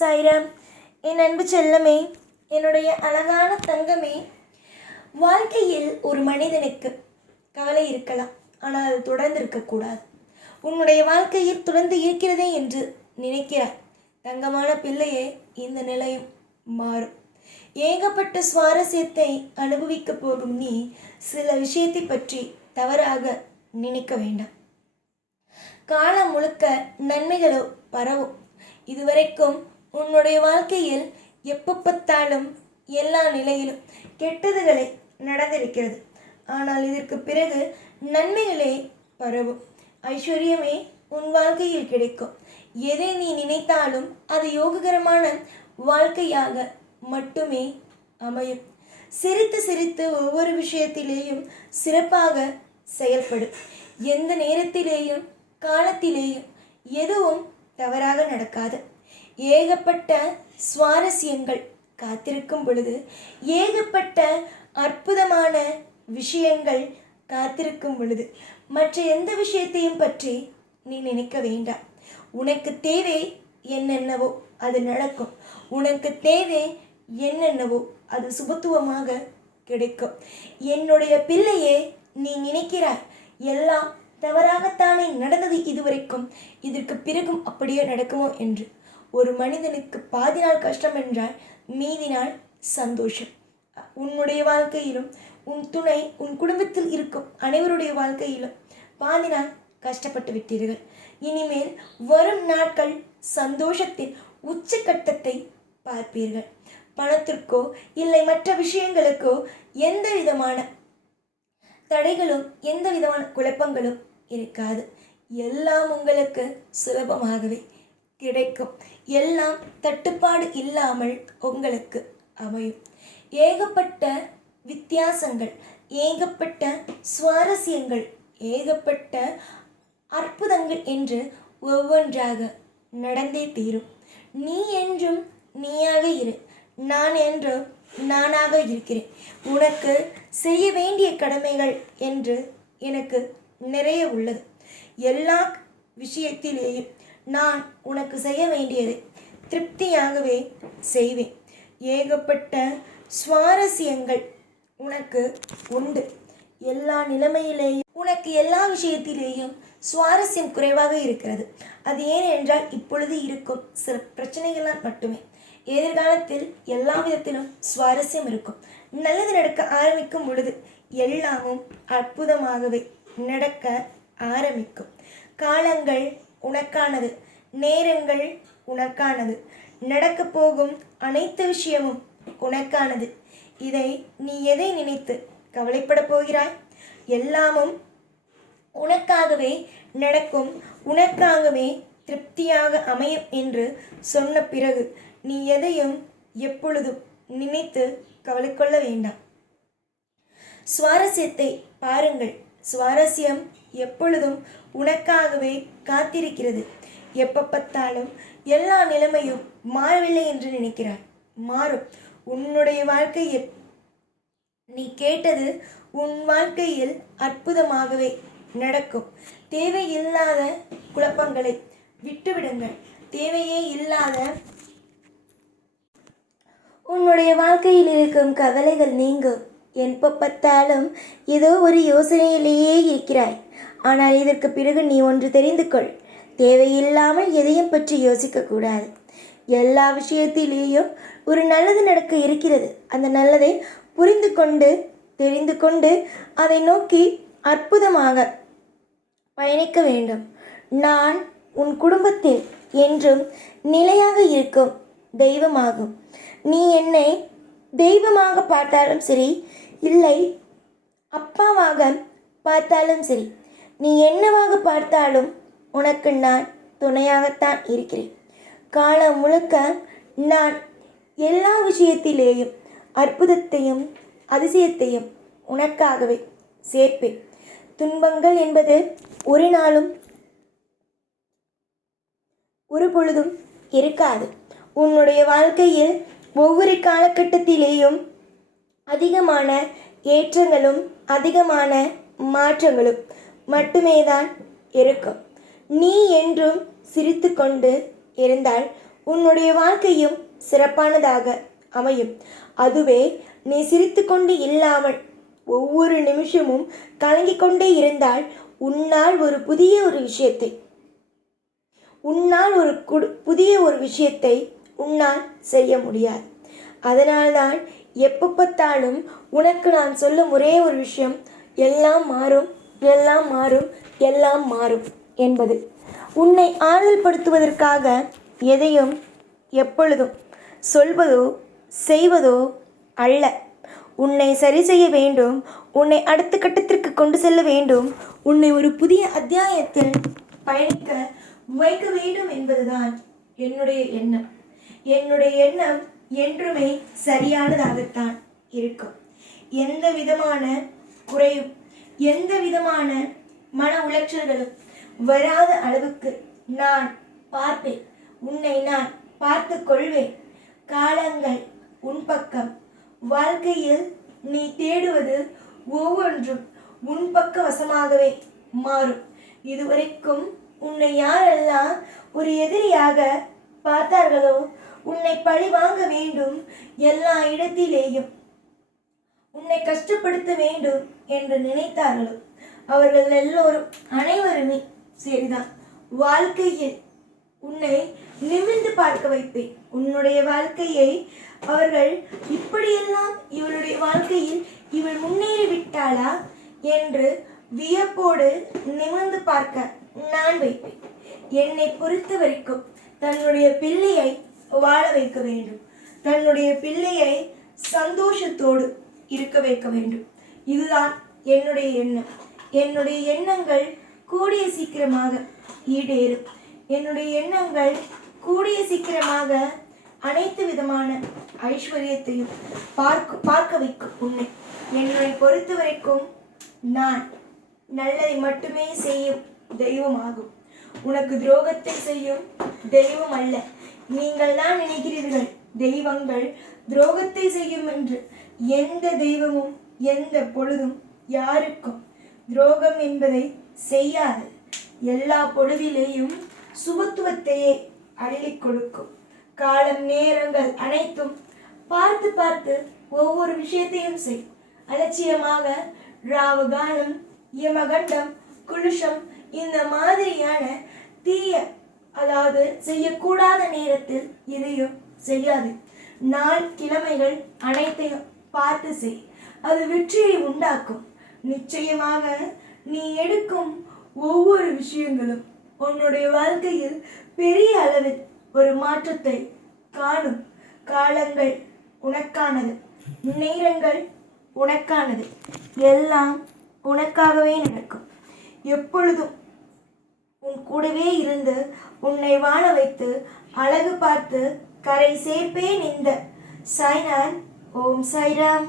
சாய்ராம். என் அன்பு செல்லமே, என்னுடைய அழகான தங்கமே, வாழ்க்கையில் ஒரு மனிதனுக்கு கவலை இருக்கலாம், ஆனால் அது தொடர்ந்து இருக்கக்கூடாது. உன்னுடைய வாழ்க்கையில் தொடர்ந்து இருக்கிறதே என்று நினைக்கிறாய் தங்கமான பிள்ளையே, இந்த நிலையும் மாறும். ஏகப்பட்ட சுவாரஸ்யத்தை அனுபவிக்க போகும் நீ சில விஷயத்தை பற்றி தவறாக நினைக்க வேண்டாம். காலம் முழுக்க நன்மைகளோ பரவும். இதுவரைக்கும் உன்னுடைய வாழ்க்கையில் எப்போ பார்த்தாலும் எல்லா நிலையிலும் கெட்டதுகளை நடந்திருக்கிறது. ஆனால் இதற்கு பிறகு நன்மைகளே பரவும். ஐஸ்வர்யமே உன் வாழ்க்கையில் கிடைக்கும். எதை நீ நினைத்தாலும் அது யோககரமான வாழ்க்கையாக மட்டுமே அமையும். சிரித்து சிரித்து ஒவ்வொரு விஷயத்திலேயும் சிறப்பாக செயல்படும். எந்த நேரத்திலேயும் காலத்திலேயும் எதுவும் தவறாக நடக்காது. ஏகப்பட்ட சுவாரஸ்யங்கள் காத்திருக்கும் பொழுது, ஏகப்பட்ட அற்புதமான விஷயங்கள் காத்திருக்கும் பொழுது, மற்ற எந்த விஷயத்தையும் பற்றி நீ நினைக்க வேண்டாம். உனக்கு தேவை என்னென்னவோ அது நடக்கும். உனக்கு தேவை என்னென்னவோ அது சுபத்துவமாக கிடைக்கும். என்னுடைய பிள்ளையே, நீ நினைக்கிறாய் எல்லாம் தவறாகத்தானே நடந்தது இதுவரைக்கும், இதற்கு பிறகும் அப்படியே நடக்குமோ என்று. ஒரு மனிதனுக்கு பாதி நாள் கஷ்டம் என்றால் மீதி நாள் சந்தோஷம். உன்னுடைய வாழ்க்கையிலும் உன் துணை, உன் குடும்பத்தில் இருக்கும் அனைவருடைய வாழ்க்கையிலும் பாதி நாள் கஷ்டப்பட்டு விட்டீர்கள். இனிமேல் வரும் நாட்கள் சந்தோஷத்தின் உச்சக்கட்டத்தை பார்ப்பீர்கள். பணத்திற்கோ இல்லை மற்ற விஷயங்களுக்கோ எந்த விதமான தடைகளும் எந்த விதமான குழப்பங்களும் இருக்காது. எல்லாம் உங்களுக்கு சுலபமாகவே கிடைக்கும். எல்லாம் தட்டுப்பாடு இல்லாமல் உங்களுக்கு அமையும். ஏகப்பட்ட வித்தியாசங்கள், ஏகப்பட்ட சுவாரஸ்யங்கள், ஏகப்பட்ட அற்புதங்கள் என்று ஒவ்வொன்றாக நடந்தே தீரும். நீ என்றும் நீயாக இரு, நான் என்றும் நானாக இருக்கிறேன். உனக்கு செய்ய வேண்டிய கடமைகள் என்று எனக்கு நிறைய உள்ளது. எல்லா விஷயத்திலேயும் நான் உனக்கு செய்ய வேண்டியதை திருப்தியாகவே செய்வேன். ஏகப்பட்ட சுவாரஸ்யங்கள் உனக்கு உண்டு. எல்லா நிலைமையிலேயும் உனக்கு எல்லா விஷயத்திலேயும் சுவாரஸ்யம் குறைவாக இருக்கிறது. அது ஏன் என்றால் இப்பொழுது இருக்கும் சில பிரச்சனைகளால் மட்டுமே. எதிர்காலத்தில் எல்லா விதத்திலும் சுவாரஸ்யம் இருக்கும். நல்லது நடக்க ஆரம்பிக்கும் பொழுது எல்லாமும் அற்புதமாகவே நடக்க ஆரம்பிக்கும். காலங்கள் உனக்கானது, நேரங்கள் உனக்கானது, நடக்க போகும் அனைத்து விஷயமும் உனக்கானது. இதை நீ எதை நினைத்து கவலைப்பட போகிறாய்? எல்லாமும் உனக்காகவே நடக்கும், உனக்காகவே திருப்தியாக அமையும் என்று சொன்ன பிறகு நீ எதையும் எப்பொழுதும் நினைத்து கவலை கொள்ள வேண்டாம். சுவாரஸ்யத்தை பாருங்கள். சுவாரஸ்யம் எப்பொழுதும் உனக்காகவே காத்திருக்கிறது. எப்போ பார்த்தாலும் எல்லா நிலைமையும் மாறவில்லை என்று நினைக்கிறாய், மாறும். உன்னுடைய வாழ்க்கையில் நீ கேட்டது உன் வாழ்க்கையில் அற்புதமாகவே நடக்கும். தேவையில்லாத குழப்பங்களை விட்டுவிடுங்கள். தேவையே இல்லாத உன்னுடைய வாழ்க்கையில் இருக்கும் கவலைகள் நீங்கும். எப்போ பார்த்தாலும் ஏதோ ஒரு யோசனையிலேயே இருக்கிறாய். ஆனால் இதற்கு பிறகு நீ ஒன்று தெரிந்து கொள். தேவையில்லாமல் எதையும் பற்றி யோசிக்கக்கூடாது. எல்லா விஷயத்திலேயும் ஒரு நல்லது நடக்க இருக்கிறது. அந்த நல்லதை புரிந்து கொண்டு தெரிந்து கொண்டு அதை நோக்கி அற்புதமாக பயணிக்க வேண்டும். நான் உன் குடும்பத்தில் என்றும் நிலையாக இருக்கும் தெய்வமாகும். நீ என்னை தெய்வமாக பார்த்தாலும் சரி, இல்லை அப்பாவாக பார்த்தாலும் சரி, நீ என்னவாக பார்த்தாலும் உனக்கு நான் துணையாகத்தான் இருக்கிறேன். காலம் முழுக்க நான் எல்லா விஷயத்திலேயும் அற்புதத்தையும் அதிசயத்தையும் உனக்காகவே சேர்ப்பேன். துன்பங்கள் என்பது ஒரு நாளும் ஒரு பொழுதும் இருக்காது. உன்னுடைய வாழ்க்கையில் ஒவ்வொரு காலகட்டத்திலேயும் அதிகமான ஏற்றங்களும் அதிகமான மாற்றங்களும் மட்டுமே தான் இருக்கும். நீ என்றும் சிரித்து கொண்டு இருந்தால் உன்னுடைய வாழ்க்கையும் சிறப்பானதாக அமையும். அதுவே நீ சிரித்து கொண்டு இல்லாமல் ஒவ்வொரு நிமிஷமும் கலங்கிக் கொண்டே இருந்தால் உன்னால் ஒரு புதிய ஒரு விஷயத்தை உன்னால் செய்ய முடியாது. அதனால்தான் எப்போ பார்த்தாலும் உனக்கு நான் சொல்லும் ஒரே ஒரு விஷயம், எல்லாம் மாறும், எல்லாம் மாறும், எல்லாம் மாறும் என்பது. உன்னை ஆறுதல் படுத்துவதற்காக எதையும் எப்பொழுதும் சொல்வதோ செய்வதோ அல்ல. உன்னை சரி செய்ய வேண்டும், உன்னை அடுத்த கட்டத்திற்கு கொண்டு செல்ல வேண்டும், உன்னை ஒரு புதிய அத்தியாயத்தில் பயணிக்க வைக்க வேண்டும் என்பதுதான் என்னுடைய எண்ணம். என்னுடைய எண்ணம் என்றுமே சரியானதாகத்தான் இருக்கும். எந்த விதமான குறையும் எந்த விதமான மன உளைச்சல்களும் வராத அளவுக்கு நான் பார்ப்பேன். உன்னை நான் பார்த்து கொள்வேன். காலங்கள் உன் பக்கம். வாழ்க்கையில் நீ தேடுவது ஒவ்வொன்றும் உன் பக்க வசமாகவே மாறும். இதுவரைக்கும் உன்னை யாரெல்லாம் ஒரு எதிரியாக பார்த்தார்களோ, உன்னை பழி வாங்க வேண்டும், எல்லா இடத்திலேயும் உன்னை கஷ்டப்படுத்த வேண்டும் என்று நினைத்தார்களோ, அவர்கள் எல்லோரும் அனைவருமே சரிதான். வாழ்க்கையில் உன்னை நிமிர்ந்து பார்க்க வைப்பேன். உன்னுடைய வாழ்க்கையை அவர்கள் இப்படியெல்லாம் இவளுடைய வாழ்க்கையில் இவள் முன்னேறி விட்டாளா என்று வியப்போடு நிமிர்ந்து பார்க்க நான் வைப்பேன். என்னை பொறுத்த வரைக்கும் தன்னுடைய பிள்ளையை வாழ வைக்க வேண்டும், தன்னுடைய பிள்ளையை சந்தோஷத்தோடு இருக்க வைக்க வேண்டும். இதுதான் என்னுடைய எண்ணம். என்னுடைய எண்ணங்கள் கூடிய சீக்கிரமாக ஈடேறும். என்னுடைய எண்ணங்கள் கூடிய சீக்கிரமாக அனைத்து விதமான ஐஸ்வர்யத்தையும் பார்க்க வைக்கும். உன்னை என்னை பொறுத்த வரைக்கும் நான் நல்லதை மட்டுமே செய்யும் தெய்வமாகும். உனக்கு துரோகத்தை செய்யும் தெய்வம் அல்ல. நீங்கள் தான் நினைக்கிறீர்கள் தெய்வங்கள் துரோகத்தை செய்யும் என்று. எந்த தெய்வமும் எந்த பொழுதும் யாருக்கும் துரோகம் என்பதை செய்யாது. எல்லா பொழுதிலேயும் சுபத்துவத்தையே அள்ளி கொடுக்கும். காலம் நேரங்கள் அனைத்தும் பார்த்து பார்த்து ஒவ்வொரு விஷயத்தையும் செய். அலட்சியமாக ராவு காலம், யமகண்டம், குலுஷம் இந்த மாதிரியான தீய, அதாவது செய்யக்கூடாத நேரத்தில் இதையும் செய்யாது. நாள் கிழமைகள் அனைத்தையும் பார்த்து செய். அது வெற்றியை உண்டாக்கும். நிச்சயமாக நீ எடுக்கும் ஒவ்வொரு விஷயங்களும் உன்னுடைய வாழ்க்கையில் பெரிய அளவில் ஒரு மாற்றத்தை காணும். காலங்கள் உனக்கானது, நேரங்கள் உனக்கானது, எல்லாம் உனக்காகவே நடக்கும். எப்பொழுதும் உன் கூடவே இருந்து உன்னை வாழ வைத்து அழகு பார்த்து கரை சேர்ப்பேன் இந்த சாய்நான். ஓம் சாய்ராம்.